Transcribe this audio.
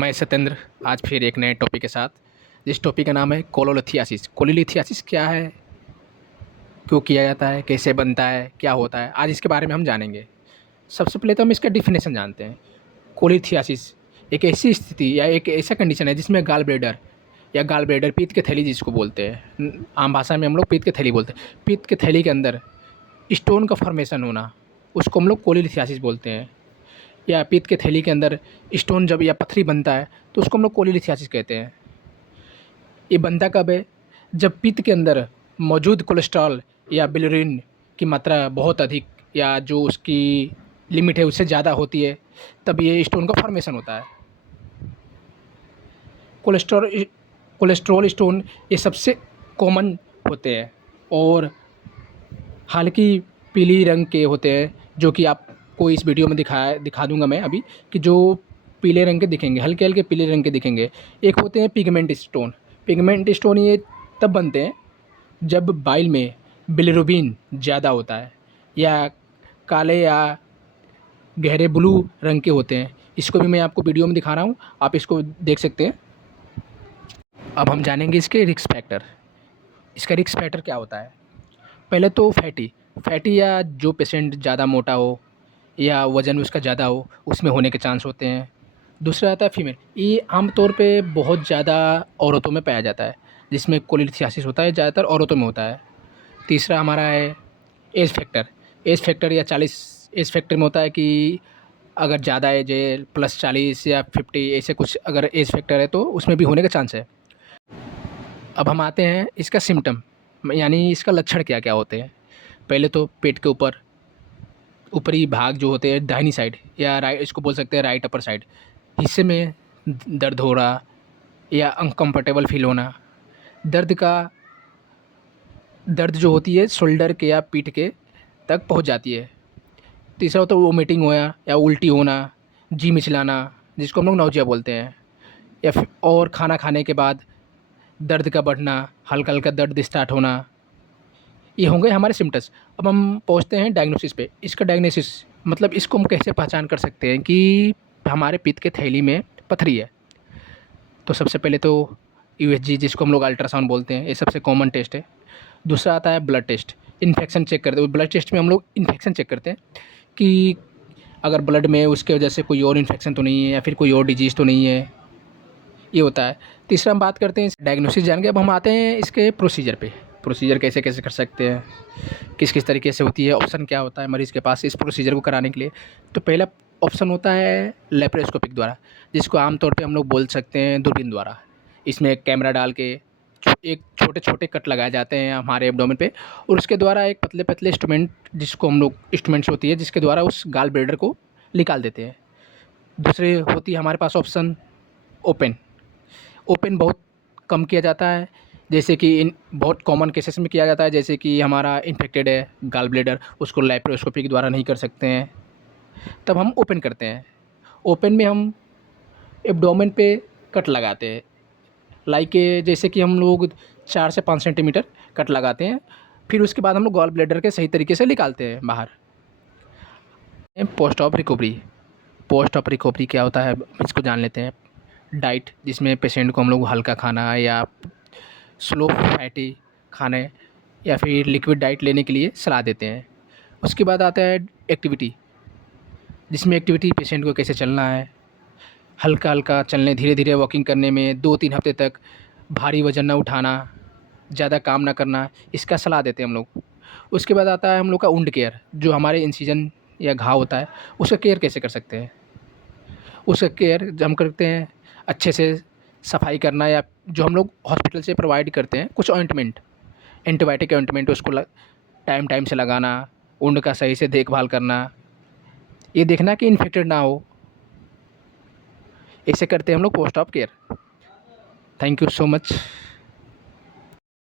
मैं सत्येंद्र आज फिर एक नए टॉपिक के साथ। जिस टॉपिक का नाम है कोलोलिथियासिस। कोलोलिथियासिस क्या है, क्यों किया जाता है, कैसे बनता है, क्या होता है, आज इसके बारे में हम जानेंगे। सबसे पहले तो हम इसका डिफिनेशन जानते हैं। कोलिथियासिस एक ऐसी स्थिति या एक ऐसा कंडीशन है जिसमें गाल ब्लैडर या गाल ब्लैडर पीत्त के थैली जिसको बोलते हैं, आम भाषा में हम लोग पीत्त के थैली बोलते हैं। पीत्त के थैली के अंदर स्टोन का फॉर्मेशन होना, उसको हम लोग कोलिथियासिस बोलते हैं। या पित्त के थैली के अंदर स्टोन जब या पत्थरी बनता है तो उसको हम लोग कोलिथियासिस कहते हैं। ये बनता कब है? जब पित्त के अंदर मौजूद कोलेस्ट्रॉल या बिलिरुबिन की मात्रा बहुत अधिक या जो उसकी लिमिट है उससे ज़्यादा होती है, तब ये स्टोन का फॉर्मेशन होता है। कोलेस्ट्रॉल स्टोन ये सबसे कॉमन होते हैं और हल्की पीली रंग के होते हैं, जो कि आपको इस वीडियो में दिखा दूंगा मैं अभी, कि जो पीले रंग के दिखेंगे, हल्के हल्के पीले रंग के दिखेंगे। एक होते हैं पिगमेंट स्टोन। पिगमेंट स्टोन ये तब बनते हैं जब बाइल में बिलिरुबिन ज़्यादा होता है या काले या गहरे ब्लू रंग के होते हैं। इसको भी मैं आपको वीडियो में दिखा रहा हूँ, आप इसको देख सकते हैं। अब हम जानेंगे इसके रिस्क फैक्टर। इसका रिस्क फैक्टर क्या होता है? पहले तो फैटी या जो पेशेंट ज़्यादा मोटा हो या वज़न उसका ज़्यादा हो, उसमें होने के चांस होते हैं। दूसरा आता है फीमेल। ये आमतौर पे बहुत ज़्यादा औरतों में पाया जाता है, जिसमें कोलिथियासिस होता है, ज़्यादातर औरतों में होता है। तीसरा हमारा है एज फैक्टर। एज फैक्टर या 40 एज फैक्टर में होता है कि अगर ज़्यादा एज है, +40 या 50 ऐसे कुछ अगर एज फैक्टर है तो उसमें भी होने का चांस है। अब हम आते हैं इसका सिम्टम, यानी इसका लक्षण क्या क्या होते हैं। पहले तो पेट के ऊपर ऊपरी भाग जो होते हैं दाहिनी साइड या राइट, इसको बोल सकते हैं राइट अपर साइड हिस्से में दर्द हो रहा या अनकम्फर्टेबल फील होना। दर्द जो होती है शोल्डर के या पीठ के तक पहुंच जाती है। तीसरा होता है वोमिटिंग होना या उल्टी होना, जी मिचलाना जिसको हम लोग नौजिया बोलते हैं, या फिर और खाना खाने के बाद दर्द का बढ़ना, हल्का हल्का दर्द स्टार्ट होना। ये होंगे हमारे सिम्टम्स। अब हम पहुंचते हैं डायग्नोसिस पे। इसका डायग्नोसिस मतलब इसको हम कैसे पहचान कर सकते हैं कि हमारे पित्त के थैली में पथरी है। तो सबसे पहले तो यूएसजी जिसको हम लोग अल्ट्रासाउंड बोलते हैं, ये सबसे कॉमन टेस्ट है। दूसरा आता है ब्लड टेस्ट। इन्फेक्शन चेक करते हैं, ब्लड टेस्ट में हम लोग इन्फेक्शन चेक करते हैं कि अगर ब्लड में उसके वजह से कोई और इन्फेक्शन तो नहीं है या फिर कोई और डिजीज़ तो नहीं है, ये होता है। तीसरा हम बात करते हैं डायग्नोसिस जान के। अब हम आते हैं इसके प्रोसीजर पे। प्रोसीजर कैसे कैसे कर सकते हैं, किस किस तरीके से होती है, ऑप्शन क्या होता है मरीज़ के पास इस प्रोसीजर को कराने के लिए। तो पहला ऑप्शन होता है लेप्रोस्कोपिक द्वारा, जिसको आमतौर पे हम लोग बोल सकते हैं दूरबीन द्वारा। इसमें एक कैमरा डाल के एक छोटे छोटे कट लगाए जाते हैं हमारे एब्डोमेन पे, और उसके द्वारा एक पतले पतले इंस्ट्रूमेंट, जिसको हम लोग इंस्ट्रूमेंट्स होती है जिसके द्वारा उस गाल ब्लैडर को निकाल देते हैं। दूसरे होती है हमारे पास ऑप्शन ओपन। ओपन बहुत कम किया जाता है, जैसे कि इन बहुत कॉमन केसेस में किया जाता है, जैसे कि हमारा इन्फेक्टेड है गाल ब्लैडर, उसको लैप्रोस्कोपी के द्वारा नहीं कर सकते हैं, तब हम ओपन करते हैं। ओपन में हम एब्डोमेन पे कट लगाते हैं, लाइक जैसे कि हम लोग 4 से 5 सेंटीमीटर कट लगाते हैं। फिर उसके बाद हम लोग गॉल ब्लैडर के सही तरीके से निकालते हैं बाहर। Post op recovery. Post op recovery क्या होता है इसको जान लेते हैं। डाइट, जिसमें पेशेंट को हम लोग हल्का खाना या स्लो फैटी खाने या फिर लिक्विड डाइट लेने के लिए सलाह देते हैं। उसके बाद आता है एक्टिविटी, जिसमें एक्टिविटी पेशेंट को कैसे चलना है, हल्का हल्का चलने, धीरे धीरे वॉकिंग करने में 2-3 हफ्ते तक, भारी वज़न ना उठाना, ज़्यादा काम ना करना, इसका सलाह देते हैं हम लोग। उसके बाद आता है हम लोग का वुंड केयर, जो हमारे इंसिजन या घाव होता है उसका केयर कैसे कर सकते हैं। उसका केयर हम करते हैं अच्छे से सफाई करना, या जो हम लोग हॉस्पिटल से प्रोवाइड करते हैं कुछ ऑइंटमेंट, एंटीबायोटिक ऑइंटमेंट, उसको टाइम टाइम से लगाना, वुंड का सही से देखभाल करना, ये देखना कि इन्फेक्टेड ना हो। ऐसे करते हैं हम लोग post op care. Thank you so much.